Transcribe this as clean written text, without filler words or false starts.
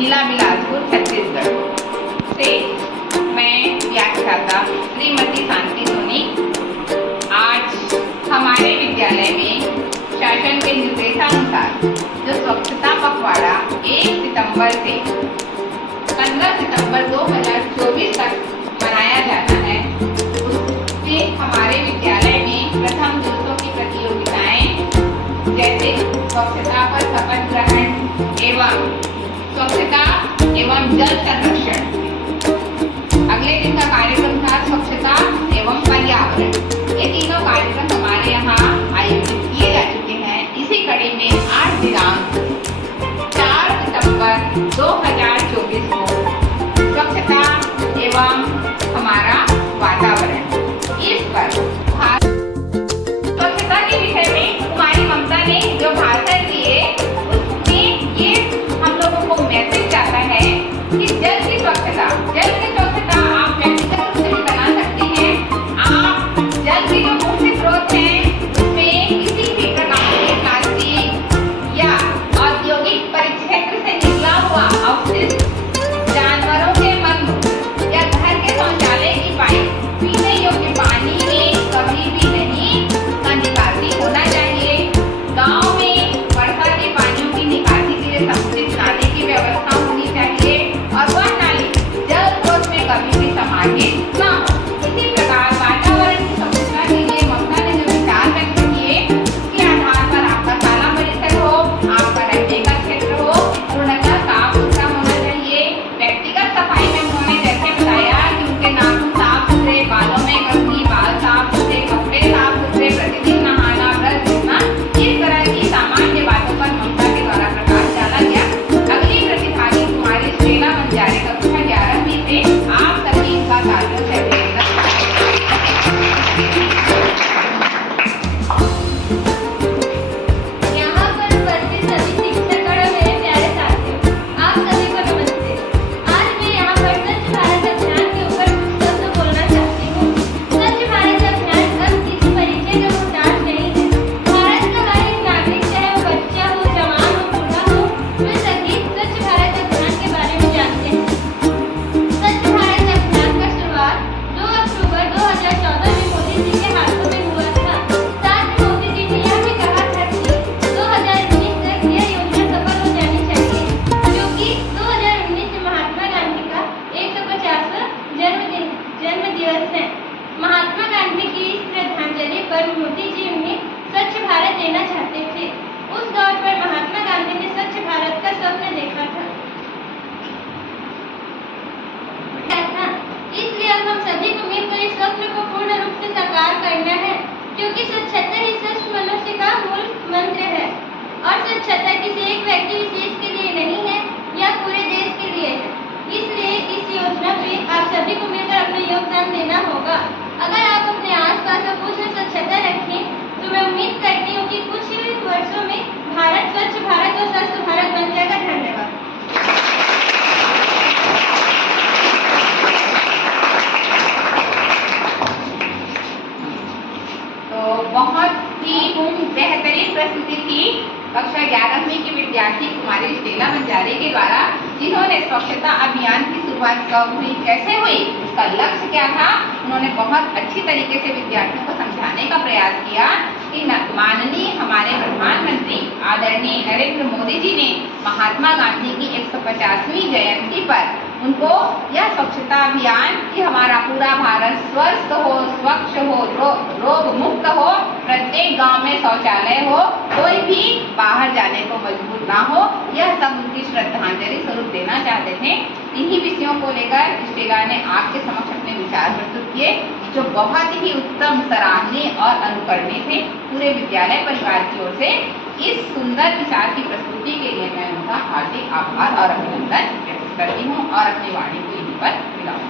जिला बिलासपुर छत्तीसगढ़ से मैं व्याख्याता श्रीमती शांति सोनी आज हमारे विद्यालय में शासन के निर्देशानुसार जो स्वच्छता पखवाड़ा 1 सितंबर से 15 सितंबर 2024 तक मनाया जाना है, उससे हमारे विद्यालय में प्रथम दिवसों की प्रतियोगिताएं जैसे स्वच्छता पर शपथ ग्रहण एवं स्वच्छता एवं जल संरक्षण, अगले दिन का कार्यक्रम था स्वच्छता एवं पर्यावरण। ये तीनों कार्यक्रम हमारे यहाँ आयोजित किए जा चुके हैं। इसी कड़ी में 8 दिनांक 4 सितंबर 2024 को स्वच्छता एवं हमारा वातावरण, इस पर स्वच्छता के विषय में कुमारी ममता ने जो भाषण दिए उसमें ये हम लोगों को मैसेज जाता है कि जल की स्वच्छता आप व्यक्तिगत रूप से भी बना सकते हैं। आप जल के जो मुख्य स्रोत हैं उसमें किसी भी प्रकार के प्लास्टिक या औद्योगिक परिक्षेत्र से निकला हुआ अवशिष्ट, जानवरों के मल या घर के शौचालय की पाइप, पीने योग्य पानी में कभी भी नहीं का निकासी होना चाहिए। गांव में वर्षा के पानियों की निकासी के लिए समुचित नाले की व्यवस्था होनी चाहिए और वह नाली जल स्रोत में कभी भी समाहित न हो। इसी प्रकार वातावरण की स्वच्छता के लिए ममता ने जो विचार व्यक्त किए उसके आधार पर आपका शाला परिसर हो, आपका रहने का क्षेत्र हो, पूर्णतः साफ सुथरा होना चाहिए। व्यक्तिगत सफाई में उन्होंने जैसे बताया कि उनके नाखून साफ सुथरे, बालों में गंदगी, बाल साफ सुथरे, कपड़े साफ सुथरे, प्रतिदिन नहाना, ब्रश धोना, इस तरह की सामान्य बातों पर ममता के द्वारा प्रकाश डाला गया। अगली प्रतिभागी कुमारी स्टेला बंजारे कक्षा 11वीं से आप सभी इनका तालियों से अभिनंदन। यहाँ पर उपस्थित सभी शिक्षक और मेरे प्यारे साथियों, आप सभी को नमस्ते। आज मैं यहाँ पर स्वच्छ भारत अभियान के ऊपर कुछ शब्द बोलना चाहती हूँ। स्वच्छ भारत अभियान अब किसी परिचय का मुहताज नहीं है। भारत का हर एक नागरिक, चाहे वो बच्चा हो, जवान हो, बूढ़ा हो, वे सभी स्वच्छ भारत अभियान के बारे में जानते हैं। स्वच्छ भारत अभियान का शुरुआत 2 अक्टूबर 2014 में मोदी जी के हाथों में हुआ था। साथ ही मोदी जी ने यह भी कहा था कि 2019 तक यह योजना सफल हो जानी चाहिए, जो कि 2019 में महात्मा गांधी का 150वां जन्म दिवस है। महात्मा गांधी की इस श्रद्धांजलि पर मोदी जी उन्हें स्वच्छ भारत देना चाहते थे। उस दौर पर महात्मा गांधी ने स्वच्छ भारत का स्वप्न देखा था। इसलिए अब हम सभी को मिलकर इस स्वप्न को पूर्ण रूप से साकार करना है, क्योंकि स्वच्छता ही स्वस्थ मनुष्य का मूल मंत्र है और स्वच्छता किसी एक व्यक्ति विशेष के लिए नहीं है या पूरे देश के लिए है। इसलिए इस योजना पे आप सभी को मिलकर अपना योगदान देना होगा। अगर आप अपने आसपास और कुछ में स्वच्छता रखें तो मैं उम्मीद करती हूँ कि कुछ ही वर्षों में भारत स्वच्छ भारत और स्वस्थ भारत बन जाएगा। धन्यवाद। तो बहुत ही बेहतरीन प्रस्तुति थी कक्षा 11वीं की विद्यार्थी कुमारी स्टेला बंजारे के द्वारा, जिन्होंने स्वच्छता अभियान की शुरुआत कब हुई, कैसे हुई, उसका लक्ष्य क्या था। उन्होंने बहुत अच्छी तरीके से विद्यार्थियों को समझाने का प्रयास किया कि माननीय हमारे प्रधानमंत्री आदरणीय नरेंद्र मोदी जी ने महात्मा गांधी की 150वीं जयंती पर उनको यह स्वच्छता अभियान कि हमारा पूरा भारत स्वस्थ हो, स्वच्छ हो, रोग मुक्त हो, प्रत्येक गांव में शौचालय हो, कोई भी बाहर जाने को मजबूर ना हो, यह सब उनकी श्रद्धांजलि स्वरूप देना चाहते थे। इन्हीं विषयों को लेकर स्टेला ने आपके समक्ष अपने विचार प्रस्तुत किए, जो बहुत ही उत्तम, सराहनीय और अनुकरणीय थे। पूरे विद्यालय परिवार की ओर से इस सुंदर विचार की प्रस्तुति के लिए मैं उनका हार्दिक आभार और अभिनंदन व्यक्त करती हूँ और अपनी वाणी को यहीं पर विराम।